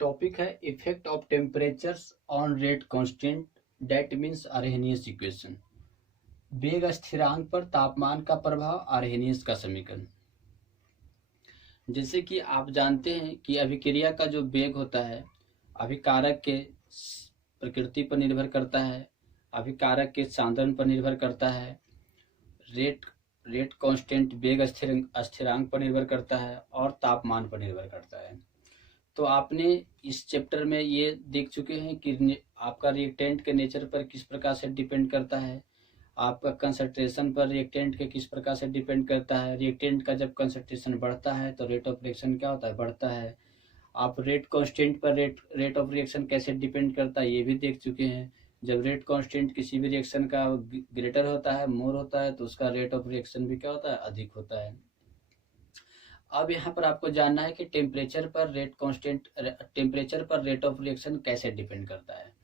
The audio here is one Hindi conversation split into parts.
टॉपिक है effect of temperatures on rate constant, that means Arrhenius equation. वेग स्थिरांक पर तापमान का प्रभाव, अरहेनियस का समीकरण। जैसे कि आप जानते हैं कि अभिक्रिया का जो वेग होता है अभिकारक के प्रकृति पर निर्भर करता है, अभिकारक के सांद्रण पर निर्भर करता है, रेट कांस्टेंट वेग स्थिरांक पर निर्भर करता है और तापमान पर निर्भर करता है। तो आपने इस चैप्टर में ये देख चुके हैं कि आपका रिएक्टेंट के नेचर पर किस प्रकार से डिपेंड करता है, आपका कंसंट्रेशन पर रिएक्टेंट के किस प्रकार से डिपेंड करता है। रिएक्टेंट का जब कंसंट्रेशन बढ़ता है तो रेट ऑफ रिएक्शन क्या होता है, बढ़ता है। आप रेट कांस्टेंट पर रेट ऑफ रिएक्शन कैसे डिपेंड करता है ये भी देख चुके हैं। जब रेट कांस्टेंट किसी भी रिएक्शन का ग्रेटर होता है, मोर होता है, तो उसका रेट ऑफ रिएक्शन भी क्या होता है, अधिक होता है। अब यहाँ पर आपको जानना है कि टेम्परेचर पर रेट ऑफ रिएक्शन कैसे डिपेंड करता है।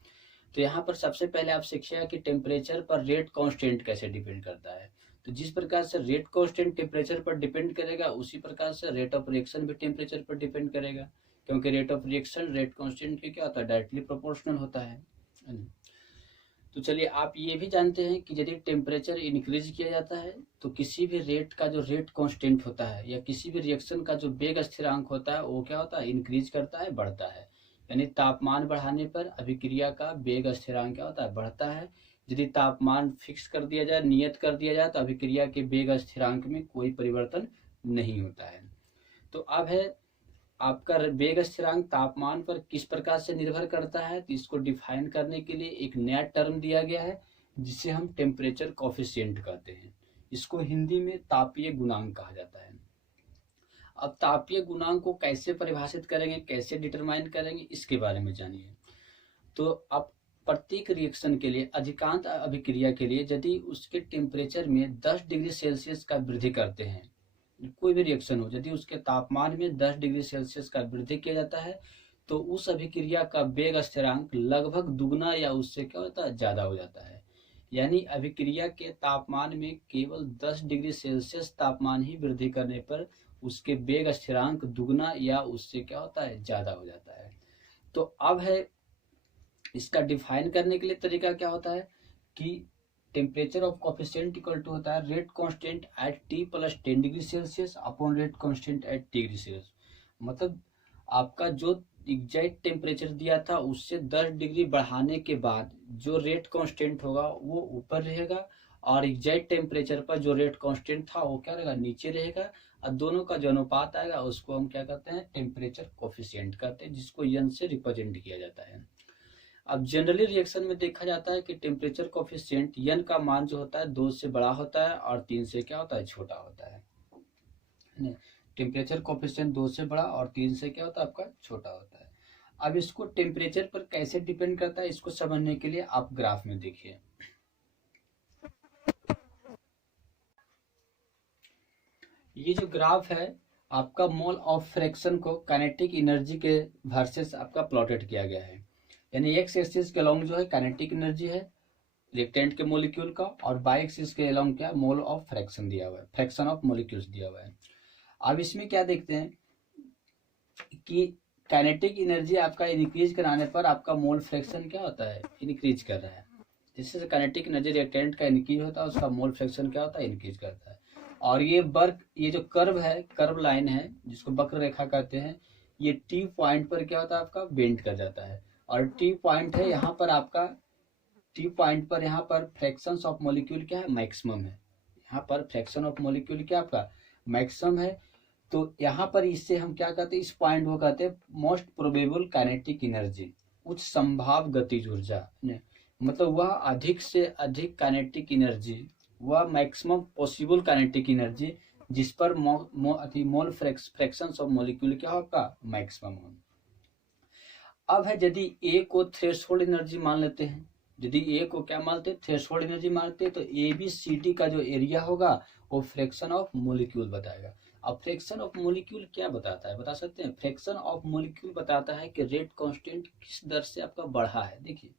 तो यहाँ पर सबसे पहले आप सीखिएगा कि टेम्परेचर पर रेट कांस्टेंट कैसे डिपेंड करता है। तो जिस प्रकार से रेट कांस्टेंट टेम्परेचर पर डिपेंड करेगा उसी प्रकार से रेट ऑफ रिएक्शन भी टेम्परेचर पर डिपेंड करेगा, क्योंकि rate of reaction rate constant के क्या होता है, डायरेक्टली प्रोपोर्शनल होता है। तो चलिए आप ये भी जानते हैं कि यदि टेम्परेचर इंक्रीज किया जाता है तो किसी भी रेट का जो रेट कांस्टेंट होता है या किसी भी रिएक्शन का जो वेग स्थिरांक होता है वो क्या होता है, इंक्रीज करता है, बढ़ता है। यानी तापमान बढ़ाने पर अभिक्रिया का वेग स्थिरांक क्या होता है, बढ़ता है। यदि तापमान फिक्स कर दिया जाए, नियत कर दिया जाए, तो अभिक्रिया के वेग स्थिरांक में कोई परिवर्तन नहीं होता है। तो अब है आपका वेग स्थिरांक तापमान पर किस प्रकार से निर्भर करता है। तो इसको डिफाइन करने के लिए एक नया टर्म दिया गया है जिसे हम टेम्परेचर कोफिशिएंट कहते हैं। इसको हिंदी में तापीय गुणांक कहा जाता है। अब तापीय गुणांक को कैसे परिभाषित करेंगे, कैसे डिटरमाइन करेंगे, इसके बारे में जानिए। तो अब प्रत्येक रिएक्शन के लिए, अधिकांश अभिक्रिया के लिए, यदि उसके टेम्परेचर में 10 डिग्री सेल्सियस का वृद्धि करते हैं, कोई भी रिएक्शन हो, यदि उसके तापमान में 10 डिग्री सेल्सियस का वृद्धि किया जाता है तो उस अभिक्रिया का वेग स्थिरांक लगभग दुगना या उससे क्या होता है, ज्यादा हो जाता है। यानी अभिक्रिया के तापमान में केवल 10 डिग्री सेल्सियस तापमान ही वृद्धि करने पर उसके वेग स्थिरांक दुगना या उससे क्या होता है, ज्यादा हो जाता है। तो अब है इसका डिफाइन करने के लिए तरीका क्या होता है कि temperature of coefficient equal to होता है rate constant at T plus 10 degree Celsius upon rate constant at T degree Celsius. मतलब आपका जो एग्जैक्ट टेम्परेचर दिया था उससे 10 डिग्री बढ़ाने के बाद जो रेट कांस्टेंट होगा वो ऊपर रहेगा और एग्जैक्ट टेम्परेचर पर जो रेट कांस्टेंट था वो क्या रहेगा, नीचे रहेगा। और दोनों का जो अनुपात आएगा उसको हम क्या कहते हैं, टेम्परेचर कोफिशिएंट कहते हैं, जिसको एन से रिप्रेजेंट किया जाता है। अब जनरली रिएक्शन में देखा जाता है कि टेम्परेचर कोफिशिएंट एन का मान जो होता है 2 से बड़ा होता है और 3 से क्या होता है, छोटा होता है। टेम्परेचर कोफिशिएंट 2 से बड़ा और 3 से क्या होता है, आपका छोटा होता है। अब इसको टेम्परेचर पर कैसे डिपेंड करता है इसको समझने के लिए आप ग्राफ में देखिए। ये जो ग्राफ है आपका मोल ऑफ फ्रैक्शन को काइनेटिक एनर्जी के वर्सेस आपका प्लॉटेड किया गया है। यानी एक्स एक्सिस के अलोंग जो है काइनेटिक एनर्जी है रिएक्टेंट के मॉलिक्यूल का, और बाई एक्सिस के अलोंग क्या मोल ऑफ फ्रैक्शन दिया हुआ है, फ्रैक्शन ऑफ मॉलिक्यूल्स दिया हुआ है। अब इसमें क्या देखते हैं कि काइनेटिक एनर्जी आपका इंक्रीज कराने पर आपका मोल फ्रैक्शन क्या होता है, इंक्रीज कर रहा है। जिससे काइनेटिक एनर्जी रिएक्टेंट का इंक्रीज होता है उसका मोल फ्रैक्शन क्या होता है, इंक्रीज करता है। और ये जो कर्व है, कर्व लाइन है जिसको वक्र रेखा कहते हैं, ये टी पॉइंट पर क्या होता है, आपका बेंड कर जाता है। और टी पॉइंट है यहाँ पर आपका, टी पॉइंट पर यहाँ पर फ्रैक्शन ऑफ मॉलिक्यूल क्या है, मैक्सिमम है। यहाँ पर फ्रैक्शन ऑफ मॉलिक्यूल क्या आपका मैक्सिमम है। तो यहाँ पर इससे हम क्या कहते हैं, इस पॉइंट को कहते हैं मोस्ट प्रोबेबल काइनेटिक एनर्जी, उच्च संभाव गतिज ऊर्जा। मतलब वह अधिक से अधिक काइनेटिक एनर्जी, वह मैक्सिमम पॉसिबल काइनेटिक एनर्जी जिस पर मोल फ्रैक्शन ऑफ मॉलिक्यूल क्या होगा, मैक्सिमम हो। अब है यदि ए को थ्रेशोल्ड एनर्जी मान लेते हैं, यदि ए को क्या मानते हैं, थ्रेशोल्ड एनर्जी मानते हैं, तो ए बी सी डी का जो एरिया होगा वो फ्रैक्शन ऑफ मॉलिक्यूल बताएगा। अब फ्रैक्शन ऑफ मॉलिक्यूल क्या बताता है, बता सकते हैं। फ्रैक्शन ऑफ मॉलिक्यूल बताता है कि रेट कांस्टेंट किस दर से आपका बढ़ा है। देखिए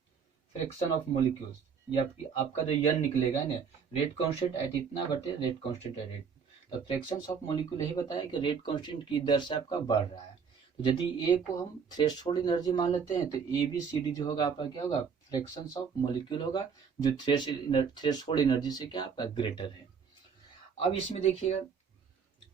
फ्रैक्शन ऑफ मॉलिक्यूल्स, ये आपका जो एन निकलेगा ना, रेट कांस्टेंट एट इतना बटे रेट कांस्टेंट एट इतना। तो फ्रैक्शन ऑफ मॉलिक्यूल यही बताया कि रेट कांस्टेंट की दर से आपका बढ़ रहा है। तो यदि ए को हम थ्रेशोल्ड एनर्जी मान लेते हैं तो ए बी सी डी जो होगा आपका क्या होगा, फ्रैक्शंस ऑफ मॉलिक्यूल होगा, जो थ्रेशोल्ड एनर्जी से क्या आपका ग्रेटर है। अब इसमें देखिएगा,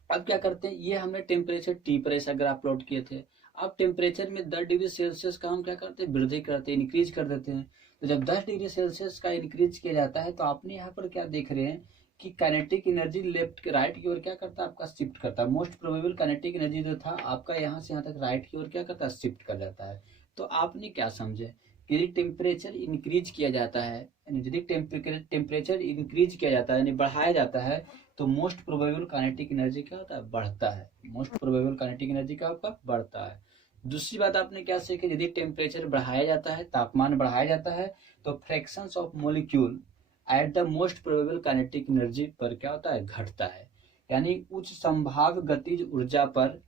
अब क्या करते हैं, ये हमने टेम्परेचर टी पर ऐसा ग्राफ प्लॉट किए थे। अब टेम्परेचर में 10 डिग्री सेल्सियस का हम क्या करते हैं, वृद्धि करते हैं, इंक्रीज कर देते हैं। तो जब 10 डिग्री सेल्सियस का इंक्रीज किया जाता है तो आपने यहाँ पर क्या देख रहे हैं कि काइनेटिक एनर्जी लेफ्ट राइट की ओर क्या करता है, आपका शिफ्ट करता है। मोस्ट प्रोबेबल काइनेटिक एनर्जी जो था आपका यहाँ से यहाँ तक राइट की ओर क्या करता है, शिफ्ट कर जाता है। तो आपने क्या समझे कि यदि टेम्परेचर इंक्रीज किया जाता है, यदि टेम्परेचर इंक्रीज किया जाता है यानी बढ़ाया जाता है, तो मोस्ट प्रोबेबल काइनेटिक एनर्जी क्या होता है, बढ़ता है। मोस्ट प्रोबेबल काइनेटिक एनर्जी का आपका बढ़ता है। दूसरी बात आपने क्या सीखी, यदि टेम्परेचर बढ़ाया जाता है, तापमान बढ़ाया जाता है, तो fractions of molecule at the most probable kinetic energy पर क्या होता है, घटता है। यानी उच्च संभाव्य गतिज ऊर्जा पर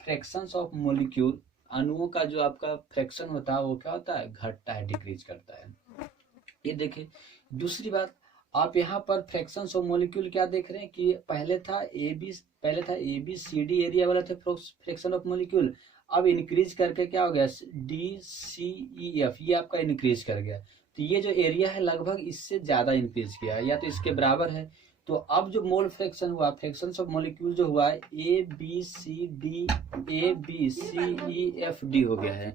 फ्रैक्शंस ऑफ मॉलिक्यूल, अणुओं का जो आपका फ्रैक्शन होता है वो क्या होता है, घटता है, डिक्रीज करता है। ये देखिए दूसरी बात, आप यहाँ पर फ्रैक्शंस ऑफ मॉलिक्यूल क्या देख रहे हैं कि पहले था A B C D area वाला था फ्रैक्शन ऑफ मॉलिक्यूल, अब इंक्रीज करके क्या हो गया, डी सी ई एफ, ये आपका इंक्रीज कर गया। तो ये जो एरिया है लगभग इससे ज्यादा इंक्रीज किया है या तो इसके बराबर है। तो अब जो मोल फ्रैक्शन हुआ, फ्रैक्शंस ऑफ मॉलिक्यूल जो हुआ है A B C D, A B C E F D हो गया है।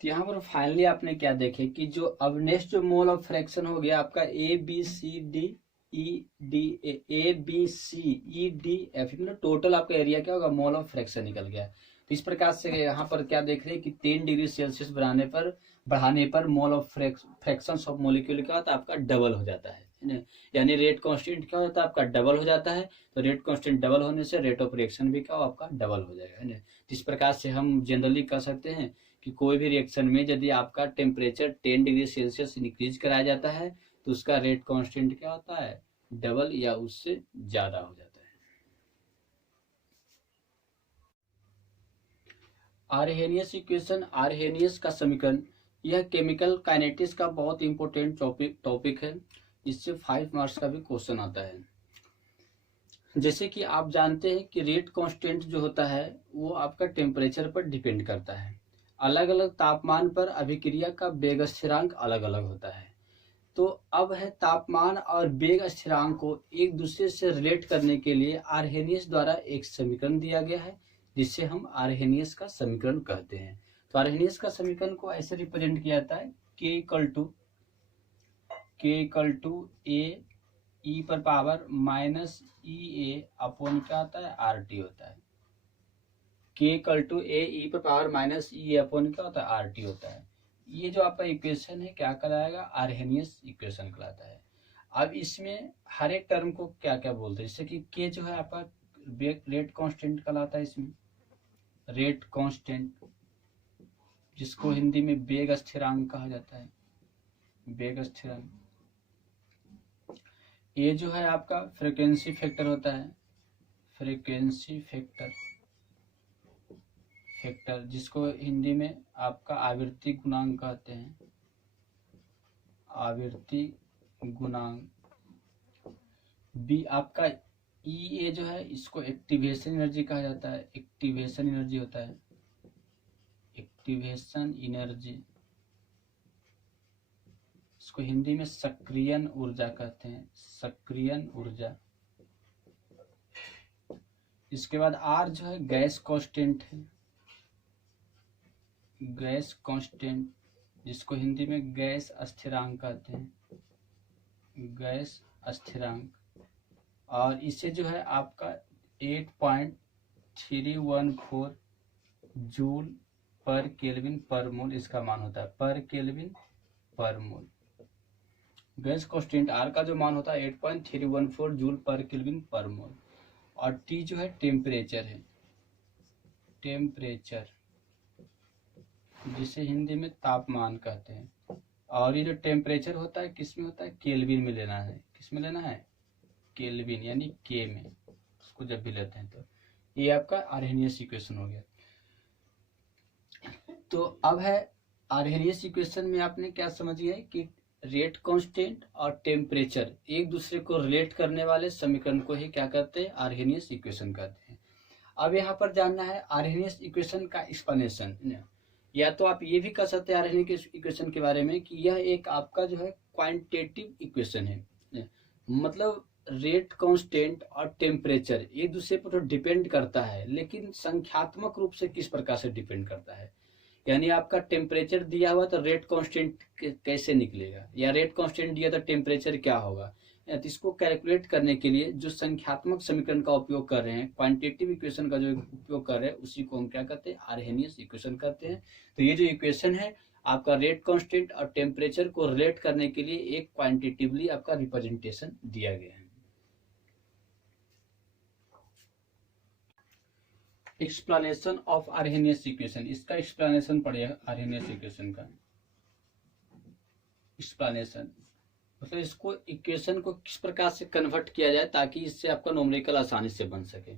तो यहाँ पर फाइनली आपने क्या देखे कि जो अब नेक्स्ट जो मोल ऑफ फ्रैक्शन हो गया आपका A B C D E D, A B C E D F, मतलब टोटल आपका एरिया क्या होगा, मोल ऑफ फ्रैक्शन निकल गया। तो इस प्रकार से यहाँ पर क्या देख रहे हैं कि 10 डिग्री सेल्सियस बढ़ाने पर mole of fraction of molecule क्या होता है, आपका डबल हो जाता है ना, यानी रेट कांस्टेंट क्या होता है, आपका डबल हो जाता है। तो रेट कांस्टेंट डबल होने से रेट ऑफ रिएक्शन भी क्या हो, आपका डबल हो जाएगा, है ना। इस प्रकार से हम जनरली कह सकते हैं कि कोई भी रिएक्शन में यदि आपका टेम्परेचर 10 डिग्री सेल्सियस इंक्रीज कराया जाता है तो उसका रेट कांस्टेंट क्या होता है, डबल या उससे ज्यादा हो जाता है। आर्हेनियस इक्वेशन, आर्हेनियस का समीकरण, यह केमिकल काइनेटिक्स का बहुत इंपॉर्टेंट टॉपिक है। इससे 5 मार्क्स का भी क्वेश्चन आता है। जैसे कि आप जानते हैं कि रेट कांस्टेंट जो होता है वो आपका टेम्परेचर पर डिपेंड करता है। अलग अलग तापमान पर अभिक्रिया का वेग स्थिरांक अलग अलग होता है। तो अब है तापमान और वेग स्थिरांक को एक दूसरे से रिलेट करने के लिए आर्हेनियस द्वारा एक समीकरण दिया गया है जिससे हम आर्हेनियस का समीकरण कहते हैं। तो आर्हेनियस का समीकरण को ऐसे रिप्रेजेंट किया जाता है k इक्वल टू ए ई पर power minus E A upon क्या होता है, आर टी होता है। k इक्वल टू ए ई पर power minus E A upon क्या होता है, आर टी होता है। ये जो आपका इक्वेशन है क्या कहलाएगा, आर्हेनियस इक्वेशन कहलाता है। अब इसमें हर एक टर्म को क्या क्या बोलते हैं, जैसे कि k जो है आपका रेट कांस्टेंट कहलाता है। इसमें रेट कांस्टेंट जिसको हिंदी में वेग स्थिरांक कहा जाता है, वेग स्थिरांक। ये जो है आपका फ्रीक्वेंसी फैक्टर होता है, फ्रीक्वेंसी फैक्टर जिसको हिंदी में आपका आवृत्ति गुणांक कहते हैं, आवृत्ति गुणांक। बी आपका ई ए जो है इसको एक्टिवेशन एनर्जी कहा जाता है, एक्टिवेशन एनर्जी होता है, एक्टिवेशन एनर्जी। इसको हिंदी में सक्रियण ऊर्जा कहते हैं, सक्रियण ऊर्जा। इसके बाद आर जो है गैस कांस्टेंट है, गैस कांस्टेंट जिसको हिंदी में गैस स्थिरांक कहते हैं, गैस स्थिरांक। और इसे जो है आपका 8.314 जूल पर केल्विन पर मोल इसका मान होता है, पर केल्विन पर मोल। गैस कांस्टेंट आर का जो मान होता है 8.314 जूल पर केल्विन पर मोल। और टी जो है टेम्परेचर है, टेम्परेचर जिसे हिंदी में तापमान कहते हैं। और ये जो टेम्परेचर होता है किस में होता है, केल्विन में लेना है। किस में लेना है, केल्विन यानी के में, उसको जब भी लेते हैं। तो ये आपका आर्हेनियस इक्वेशन हो गया। तो अब है आर्हेनियस इक्वेशन में आपने क्या समझिए कि रेट कांस्टेंट और टेम्परेचर एक दूसरे को रिलेट करने वाले समीकरण को ही क्या कहते हैं, आर्हेनियस इक्वेशन कहते हैं। अब यहाँ पर जानना है आर्हेनियस इक्वेशन का एक्सप्लेनेशन। या तो आप ये भी कह सकते हैं आर्हेनियस इक्वेशन के बारे में कि यह एक आपका जो है क्वांटिटेटिव इक्वेशन है, मतलब रेट कांस्टेंट और टेम्परेचर एक दूसरे पर तो डिपेंड करता है, लेकिन संख्यात्मक रूप से किस प्रकार से डिपेंड करता है। यानी आपका टेम्परेचर दिया हुआ तो रेट कांस्टेंट कैसे निकलेगा, या रेट कांस्टेंट दिया तो टेम्परेचर क्या होगा। तो इसको कैलकुलेट करने के लिए जो संख्यात्मक समीकरण का उपयोग कर रहे हैं, क्वांटिटेटिव इक्वेशन का जो उपयोग कर रहे हैं, उसी को हम क्या कहते हैं, आर्हेनियस इक्वेशन कहते हैं। तो ये जो इक्वेशन है आपका रेट कांस्टेंट और टेम्परेचर को रिलेट करने के लिए एक क्वांटिटेटिवली आपका रिप्रेजेंटेशन दिया गया है। एक्सप्लेनेशन ऑफ आर्हेनियस इक्वेशन, इसका एक्सप्लेनेशन पड़ेगा। आर्हेनियस इक्वेशन का एक्सप्लेनेशन मतलब इसको इक्वेशन को किस प्रकार से कन्वर्ट किया जाए ताकि इससे आपका न्यूमेरिकल आसानी से बन सके।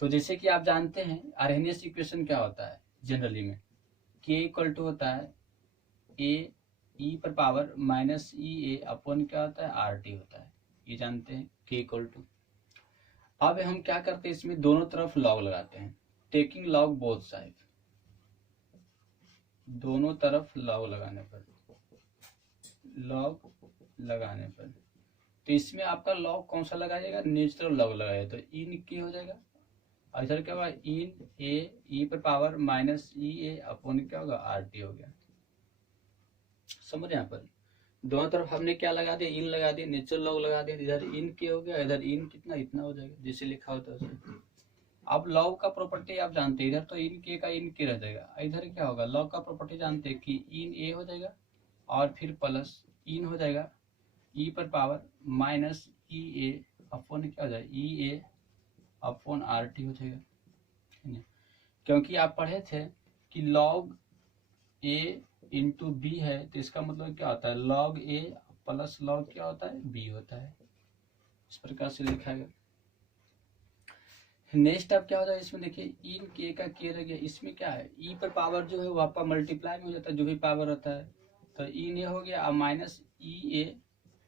तो जैसे कि आप जानते हैं आर्हेनियस इक्वेशन क्या होता है जनरली में, k इक्वल टू होता है ए ई पर power minus E A upon क्या होता है आर टी होता है, ये जानते हैं k इक्वल टू। अब हम क्या करते हैं, इसमें दोनों तरफ लॉग लगाते हैं, टेकिंग लॉग बोथ साइड, दोनों तरफ लॉग लगाने पर तो इसमें आपका लॉग कौन सा लगाएगा, नेचुरल लॉग लगाएगा, तो इन के हो जाएगा, और इधर क्या होगा इन ए ई पर power minus E A upon क्या होगा आर टी हो गया। समझ यहाँ पर दोनों तरफ हमने क्या लगा दिया, इन लगा दिया, नेचुरल लॉग लगा दिया, इधर इन के हो गया, इधर इन कितना इतना हो जाएगा, जैसे लिखा होता है उसे। अब लॉग का प्रॉपर्टी आप जानते हैं, इधर तो इन के का इन के रह जाएगा, इधर क्या होगा लॉग का प्रॉपर्टी जानते हैं कि इन ए हो जाएगा और फिर प्लस इन हो जाएगा ई पर power minus E A upon क्या हो जाएगा ई ए अपॉन आर टी हो जाएगा। क्योंकि आप पढ़े थे कि लॉग ए इंटू बी है, तो इसका मतलब क्या होता है लॉग ए प्लस लॉग क्या होता है बी होता है, इस प्रकार से लिखा गया। नेक्स्ट अब क्या होता है इसमें देखिए इन के का के रह गया, इसमें क्या है ई पर पावर जो है वो आपका मल्टीप्लाई में हो जाता है, जो भी पावर होता है, तो इन ए हो गया minus E A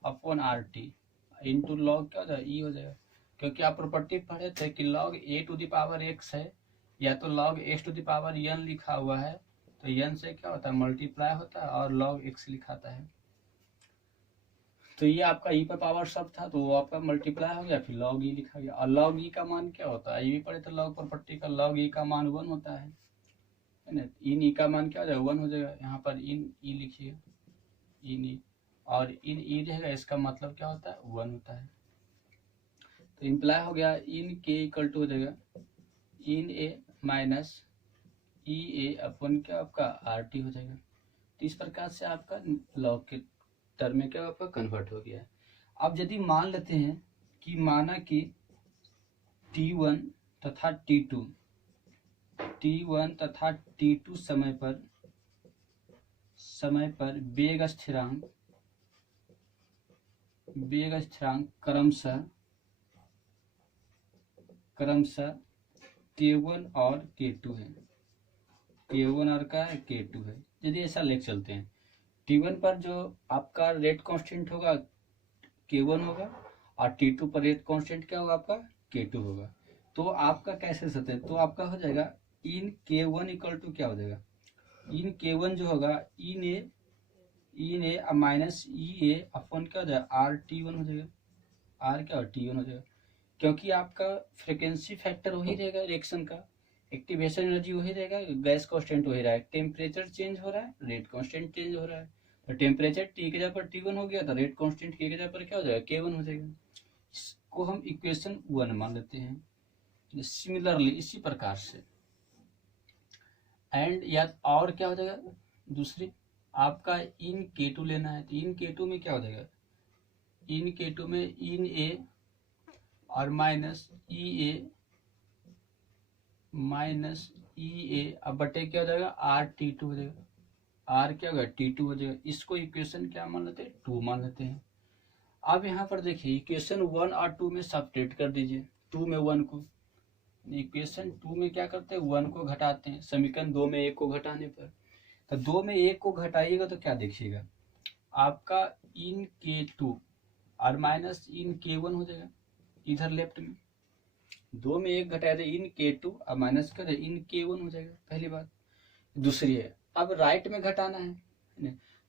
upon R T into log क्या होता है ई हो जाएगा। क्योंकि आप प्रॉपर्टी पढ़े थे कि log A to the power X है या तो log X to the power N लिखा हुआ है, तो एन से क्या होता है मल्टीप्लाई होता है और लॉग एक्स लिखाता है। तो ये आपका ई पर पावर सब था तो वो आपका मल्टीप्लाई हो गया, फिर लॉग ई लिखा गया। और लॉग ई का मान क्या होता है, ये भी पढ़े थे लॉग प्रॉपर्टी का, लॉग ई का मान 1 होता है ना, इन ई का मान क्या हो जाएगा 1 हो जाएगा। यहाँ पर इन ई लिखिए, इन ई और इन ई रहेगा, इसका मतलब क्या होता है 1 होता है। तो इम्प्लाई हो गया इन के इक्वल टू हो जाएगा इन ए माइनस ई ए अपन क्या आपका आर टी हो जाएगा। तो इस प्रकार से आपका लॉग के टर्म में क्या आपका कन्वर्ट हो गया है। अब यदि मान लेते हैं कि माना कि T1 तथा T2 समय पर वेग स्थिरांक क्रमशः K1 और K2 है, K1 और का है K2 है। यदि ऐसा लेके चलते हैं T1 पर जो आपका रेट कांस्टेंट होगा K1 होगा और T2 पर रेट कांस्टेंट क्या होगा आपका K2 होगा। तो आपका कैसे सकते हैं, तो आपका हो जाएगा इन K1 इक्वल टू क्या हो जाएगा, इन K1 जो होगा इन A minus E A upon क्या हो जाएगा आर T1 हो जाएगा, आर क्या हो T1 हो जाएगा। क्योंकि आपका फ्रिक्वेंसी फैक्टर वही रहेगा रिएक्शन का, एक्टिवेशन एनर्जी वही रहेगा, गैस कांस्टेंट वही रहा है, टेम्परेचर चेंज हो रहा है, रेट कांस्टेंट चेंज हो रहा है। तो टेम्परेचर टी के जगह पर T1 हो गया, तो रेट कांस्टेंट के जगह पर क्या हो जाएगा K1 हो जाएगा। इसको हम इक्वेशन 1 मान लेते हैं। सिमिलरली इसी प्रकार से एंड या और क्या हो जाएगा, दूसरी आपका इन K2 लेना है, तो इन K2 में क्या हो जाएगा, इन K2 में इन ए और माइनस ई ए अब बटे क्या हो जाएगा आर T2 हो जाएगा, आर क्या होगा T2 हो जाएगा। इसको इक्वेशन क्या मान लेते हैं 2 मान लेते हैं। अब यहाँ पर देखिए इक्वेशन 1 और 2 में सब्ट्रैक्ट कर दीजिए, 2 में 1 को, इक्वेशन 2 में क्या करते हैं 1 को घटाते हैं, समीकरण 2 में 1 को घटाने पर, तो 2 में 1 को घटाइएगा तो क्या देखिएगा आपका इन K2 और माइनस इन K1 हो जाएगा इधर लेफ्ट में, 2 में 1 घटाया तो इन K2 अब माइनस कर इन K1 हो जाएगा, पहली बात। दूसरी है अब राइट में घटाना है,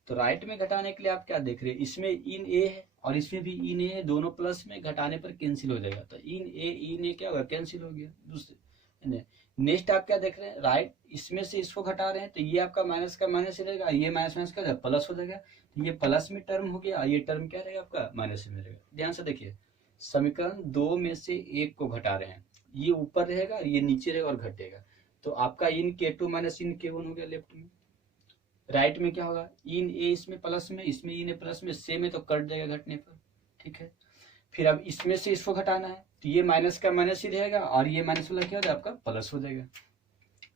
तो राइट में घटाने के लिए आप क्या देख रहे हैं, इसमें इन ए है और इसमें भी इन ए है, दोनों प्लस में घटाने पर कैंसिल हो जाएगा, तो इन ए क्या होगा, कैंसिल हो गया। दूसरे नेक्स्ट आप क्या देख रहे हैं, राइट इसमें से इसको घटा रहे हैं तो ये आपका माइनस का माइनस ही रहेगा, ये माइनस माइनस का प्लस हो जाएगा, तो ये प्लस में टर्म हो गया, ये टर्म क्या रहेगा आपका माइनस में रहेगा। ध्यान से देखिए, समीकरण 2 में से 1 को घटा रहे हैं, ये ऊपर रहेगा, ये नीचे रहेगा और घटेगा, तो आपका इन K2 माइनस इन K1 हो गया लेफ्ट में। राइट में क्या होगा, इन ए इसमें प्लस में, इसमें इन ए प्लस में, सेम है तो कट जाएगा घटने पर, ठीक है। फिर अब इसमें से इसको घटाना है तो ये माइनस का माइनस ही रहेगा और ये माइनस वाला क्या हो जाएगा आपका प्लस हो जाएगा,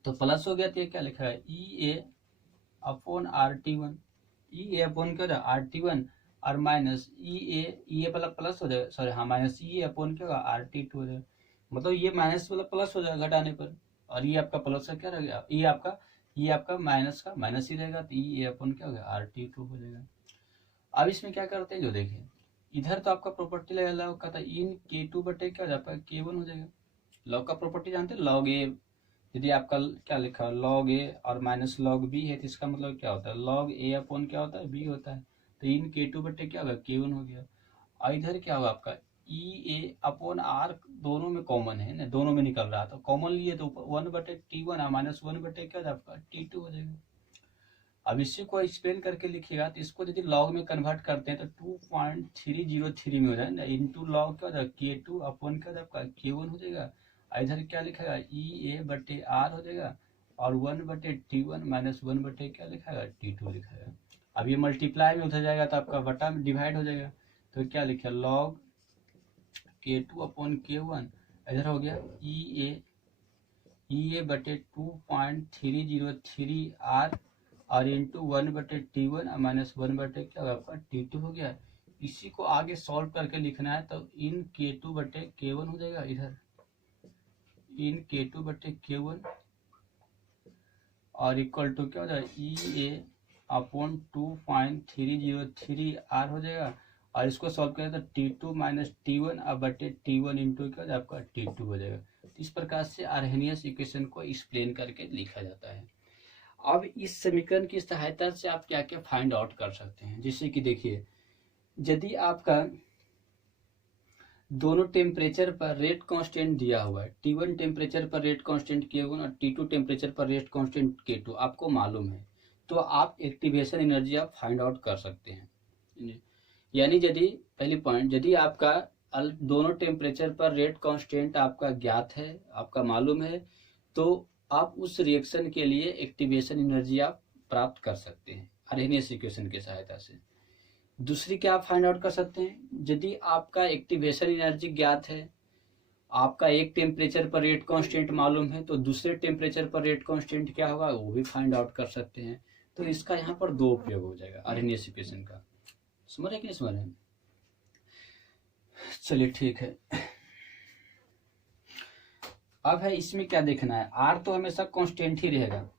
तो प्लस हो गया तो ये क्या लिखा है ई A upon RT1, E A upon क्या होगा RT1 और माइनस ई ए वाला प्लस हो जाएगा, सॉरी हाँ माइनस ई ए अपॉन क्या होगा RT2 हो जाएगा, मतलब ये माइनस वाला प्लस हो जाएगा घटाने पर, और ये आपका प्लस का क्या रहेगा, ये आपका माइनस का माइनस ही रहेगा, तो ई ए अपॉन क्या हो गया RT2 हो जाएगा। अब इसमें क्या करते हैं, जो देखिए इधर तो आपका प्रॉपर्टी लगा लॉग का था इन K2 बटे क्या हो जाता है K1 हो जाएगा। लॉग का प्रॉपर्टी जानते हैं, लॉग ए, यदि आपका क्या लिखा है लॉग ए और माइनस लॉग बी है तो इसका मतलब क्या होता है लॉग ए अपॉन क्या होता है बी होता है, तो इन K2 बटे क्या होगा K1 हो गया। और इधर क्या होगा आपका ई ए अपॉन आर, दोनों में कॉमन है ना, दोनों में निकल रहा था, कॉमन लिए तो 1/T1 और माइनस 1/क्या हो जाएगा आपका T2 हो जाएगा। अब इसी को एक्सप्लेन करके लिखिएगा तो इसको यदि लॉग में कन्वर्ट करते हैं तो 2.303 में हो जाएगा, इंटू लॉग क्या हो जाएगा K2 अपॉन क्या हो जाएगा K1 हो जाएगा। इधर क्या लिखा है ई ए बटे आर हो जाएगा और 1/T1 माइनस 1 क्या लिखा है T2 लिखा है। अब ये मल्टीप्लाई में उधर जाएगा तो आपका बटा में डिवाइड हो जाएगा, तो क्या लिखा लॉग K2 अपॉन K1, इधर हो गया ई ए बटे 2.303 आर और इंटू 1/T1 माइनस 1 क्या होगा आपका T2 हो गया। इसी को आगे सॉल्व करके लिखना है तो इन K2 बटे K1 हो जाएगा, इधर इन K2 बटे K1 और इक्वल टू क्या हो जाएगा ई ए अपॉन 2.303 आर हो जाएगा, और इसको सॉल्व करें तो T2 माइनस T1 अब बटे T1 इंटू क्या आपका T2 हो जाएगा। इस प्रकार से आर्हेनियस इक्वेशन को एक्सप्लेन करके लिखा जाता है। अब इस समीकरण की सहायता से आप क्या क्या फाइंड आउट कर सकते हैं, जैसे कि देखिए यदि आपका दोनों टेम्परेचर पर रेट कांस्टेंट दिया हुआ है, T1 टेम्परेचर पर रेट कांस्टेंट K1 और T2 टेम्परेचर पर रेट कांस्टेंट K2 आपको मालूम है, तो आप एक्टिवेशन एनर्जी आप फाइंड आउट कर सकते हैं। यानी यदि पहली पॉइंट, यदि आपका दोनों टेम्परेचर पर रेट कांस्टेंट आपका ज्ञात है, आपका मालूम है, तो आप उस रिएक्शन के लिए एक्टिवेशन एनर्जी आप प्राप्त कर सकते हैं आर्हेनियस इक्वेशन की सहायता से। दूसरी क्या आप फाइंड आउट कर सकते हैं, यदि आपका एक्टिवेशन एनर्जी ज्ञात है, आपका एक टेम्परेचर पर रेट कांस्टेंट मालूम है, तो दूसरे टेम्परेचर पर रेट कांस्टेंट क्या होगा वो भी फाइंड आउट कर सकते हैं। तो इसका यहाँ पर दो उपयोग हो जाएगा आर्हेनियस इक्वेशन का। समझ रहे कि नहीं समझ रहे? चलिए ठीक है। अब है इसमें क्या देखना है, आर तो हमेशा कांस्टेंट ही रहेगा,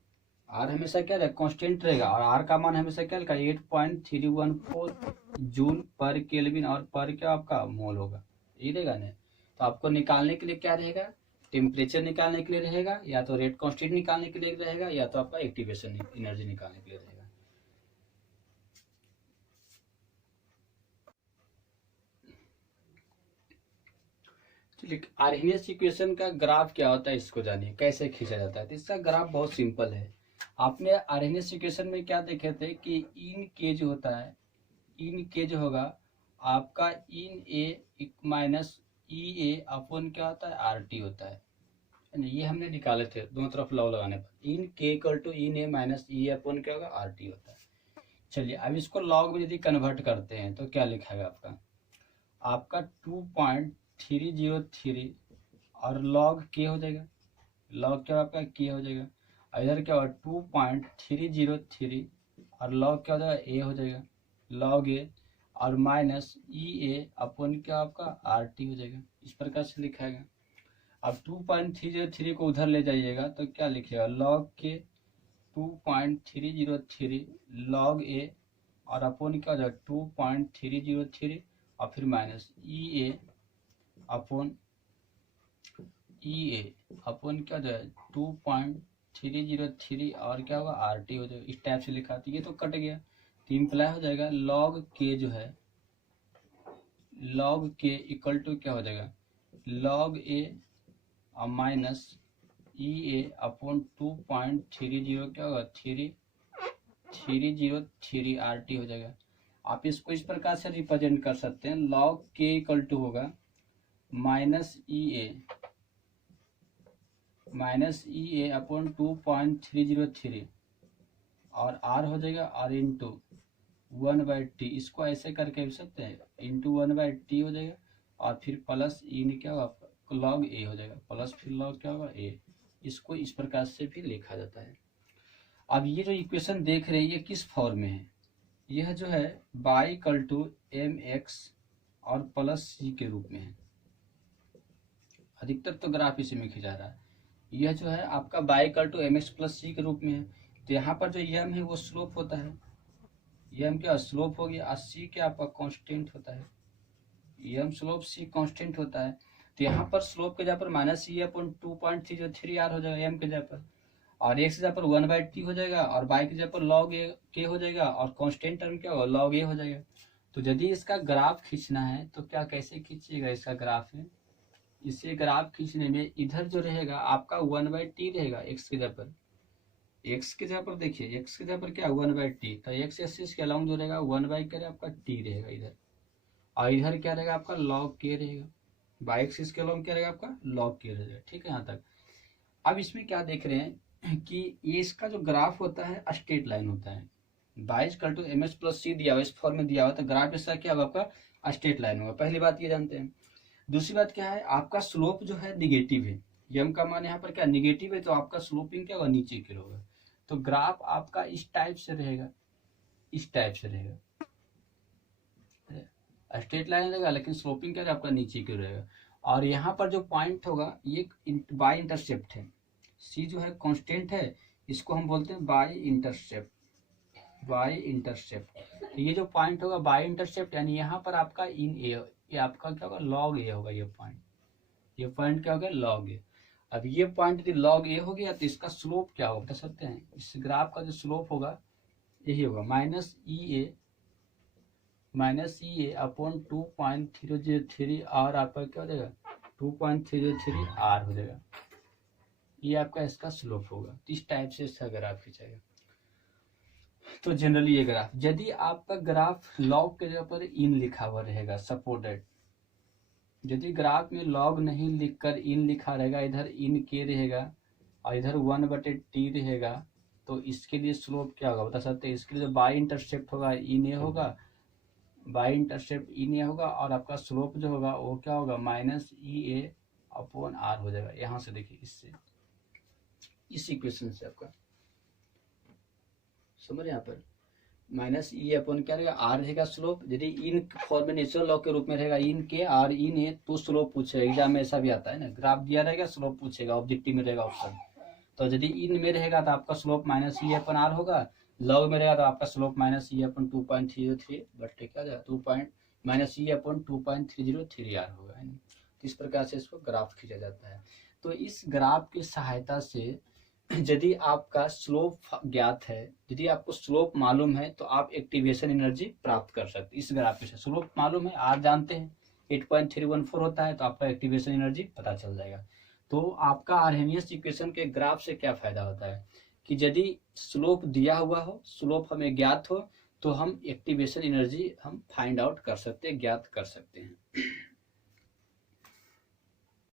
आर हमेशा क्या रहेगा कांस्टेंट रहेगा, और आर का मान हमेशा क्या रहेगा 8.314 जूल पर केल्विन और पर क्या आपका मोल होगा, ये रहेगा ना। तो आपको निकालने के लिए क्या रहेगा, टेम्परेचर निकालने के लिए रहेगा, या तो रेट कांस्टेंट निकालने के लिए रहेगा, या तो आपका एक्टिवेशन एनर्जी निकालने के लिए रहेगा। चलिए आर्हेनियस इक्वेशन का ग्राफ क्या होता है इसको जानिए, कैसे खींचा जाता है। तो इसका ग्राफ बहुत सिंपल है। आपने आर्हेनियस इक्वेशन में क्या देखे थे कि इन के जो होता है, इन के जो होगा आपका इन A minus E A upon क्या होता है आर टी होता है, ये हमने निकाले थे दोनों तरफ लॉग लगाने पर। In K equal to in A minus E upon क्या होगा आर टी होता है। चलिए अब इसको लॉग में यदि कन्वर्ट करते हैं तो क्या लिखाएगा आपका 2.303 और लॉग के हो जाएगा, लॉग क्या आपका के हो जाएगा, इधर क्या होगा 2.303 और लॉग क्या हो जाएगा ए हो जाएगा, लॉग ए और माइनस ई ए अपॉन क्या आपका आर टी हो जाएगा। इस प्रकार से लिखाएगा। अब 2.303 को उधर ले जाइएगा तो क्या लिखिएगा लॉग के 2.303 लॉग ए और अपॉन क्या हो जाएगा 2.303 और फिर माइनस ई ए अपॉन ई ए अपन क्या हो जाएगा 2.303 और क्या होगा आर टी हो जाएगा। इस टाइप से लिखा था, ये तो कट गया तो इम्प्लाई हो जाएगा लॉग के जो है लॉग के इक्वल टू क्या हो जाएगा लॉग ए और माइनस ई ए अपॉन 2.30 क्या होगा 303 आर टी हो जाएगा। आप इसको इस प्रकार से रिप्रेजेंट कर सकते हैं लॉग के इक्वल टू होगा माइनस ई ए अपॉन 2.303 और आर हो जाएगा आर इंटू 1/t। इसको ऐसे करके लिख सकते हैं इंटू 1/t हो जाएगा और फिर प्लस ई ने क्या होगा लॉग ए हो जाएगा प्लस फिर लॉग क्या होगा ए। इसको इस प्रकार से भी लिखा जाता है। अब ये जो इक्वेशन देख रहे हैं ये किस फॉर्म में है, यह जो है by equal to M X और प्लस सी के रूप में है। अधिकतर तो ग्राफ इसी में खिंचा रहा है। यह जो है आपका y equal to M x plus सी के रूप में है। तो यहाँ पर जो एम है वो स्लोप होता है, एम क्या स्लोप हो गया और सी क्या आपका कांस्टेंट होता है, एम स्लोप सी कांस्टेंट होता है। तो यहाँ पर स्लोप के जगह पर माइनस सी अपॉन 2.303 आर हो जाएगा एम के जगह पर, और एक्स के जगह पर 1/t हो जाएगा और बाई के जगह पर लॉग ए के हो जाएगा और कांस्टेंट टर्म क्या होगा लॉग ए हो जाएगा। तो यदि इसका ग्राफ खींचना है तो क्या कैसे खींचिएगा इसका ग्राफ है, इसे ग्राफ खींचने में इधर जो रहेगा आपका 1/t रहेगा एक्स के जगह पर, एक्स के जगह पर देखिए एक्स के जगह पर क्या 1/t, तो एक्स एक्सिस के अलोंग जो रहेगा 1/t आपका टी रहेगा इधर, और इधर क्या रहेगा आपका लॉग के रहेगा, बाई एक्सिस के अलोंग क्या रहेगा आपका लॉग के रहेगा। ठीक है यहाँ तक। अब इसमें क्या देख रहे हैं कि ये इसका जो ग्राफ होता है स्ट्रेट लाइन होता है, by equal to m s plus c दिया हुआ इस फॉर्म में दिया हुआ तो ग्राफ इसका क्या होगा आपका स्ट्रेट लाइन होगा। पहली बात ये जानते हैं। दूसरी बात क्या है आपका स्लोप जो है निगेटिव है, यम का मान यहाँ पर क्या निगेटिव है तो आपका स्लोपिंग क्या होगा नीचे की होगा। तो ग्राफ आपका इस टाइप से रहेगा, इस टाइप से रहेगा, स्ट्रेट लाइन रहेगा लेकिन स्लोपिंग क्या आपका नीचे की रहेगा। और यहाँ पर जो पॉइंट होगा ये बाई इंटरसेप्ट है, सी जो है कांस्टेंट है, इसको हम बोलते हैं बाई इंटरसेप्ट, बाई इंटरसेप्ट। ये जो पॉइंट होगा बाई इंटरसेप्ट यानी यहाँ पर आपका इन ए, ये आपका क्या होगा लॉग ए होगा, ये पॉइंट क्या होगा लॉग ए। अब ये पॉइंट यदि लॉग ए हो गया तो इसका स्लोप क्या होगा बता सकते हैं, इस ग्राफ का जो स्लोप होगा यही होगा माइनस ई ए अपॉन 2.003 और आपका क्या हो जाएगा 2.303 आर हो जाएगा। ये आपका इसका स्लोप होगा। तो इस टाइप से इसका ग्राफ खींचेगा। तो जनरली ये ग्राफ यदि आपका ग्राफ लॉग के जगह पर इन लिखा हुआ रहेगा सपोर्टेड, यदि ग्राफ में लॉग नहीं लिखकर इन लिखा रहेगा, इधर इन के रहेगा और इधर 1/t रहेगा, तो इसके लिए स्लोप क्या होगा बता सकते हैं। इसके लिए जो बाई इंटरसेप्ट होगा इन ए होगा, बाई इंटरसेप्ट इन ए होगा और आपका स्लोप जो होगा वो क्या होगा minus E A upon R हो जाएगा। यहाँ से देखिए इससे इस इक्वेशन से आपका समझ यहाँ पर माइनस ई अपॉन क्या रहेगा आर रहेगा स्लोप। यदि इन फॉर्म में नेचुरल लॉ के रूप में रहेगा इन के आर इन ए तो स्लोप पूछेगा, एग्जाम में ऐसा भी आता है ना, ग्राफ दिया रहेगा स्लोप पूछेगा, ऑब्जेक्टिव में रहेगा ऑप्शन। तो यदि इन में रहेगा तो आपका slope minus E upon R होगा, लॉग में रहेगा तो आपका slope minus E upon 2.303 but क्या जाएगा माइनस ई अपॉन 2.303 आर होगा। तो इस प्रकार से इसको ग्राफ खींचा जाता है। तो इस ग्राफ की सहायता से यदि आपका स्लोप ज्ञात है, यदि आपको स्लोप मालूम है तो आप एक्टिवेशन एनर्जी प्राप्त कर सकते हैं। इस ग्राफ से स्लोप मालूम है, आर जानते हैं 8.314 होता है तो आपका एक्टिवेशन एनर्जी पता चल जाएगा। तो आपका आर्हेनियस इक्वेशन के ग्राफ से क्या फायदा होता है कि यदि स्लोप दिया हुआ हो, स्लोप हमें ज्ञात हो, तो हम एक्टिवेशन एनर्जी हम फाइंड आउट कर सकते हैं, ज्ञात कर सकते हैं।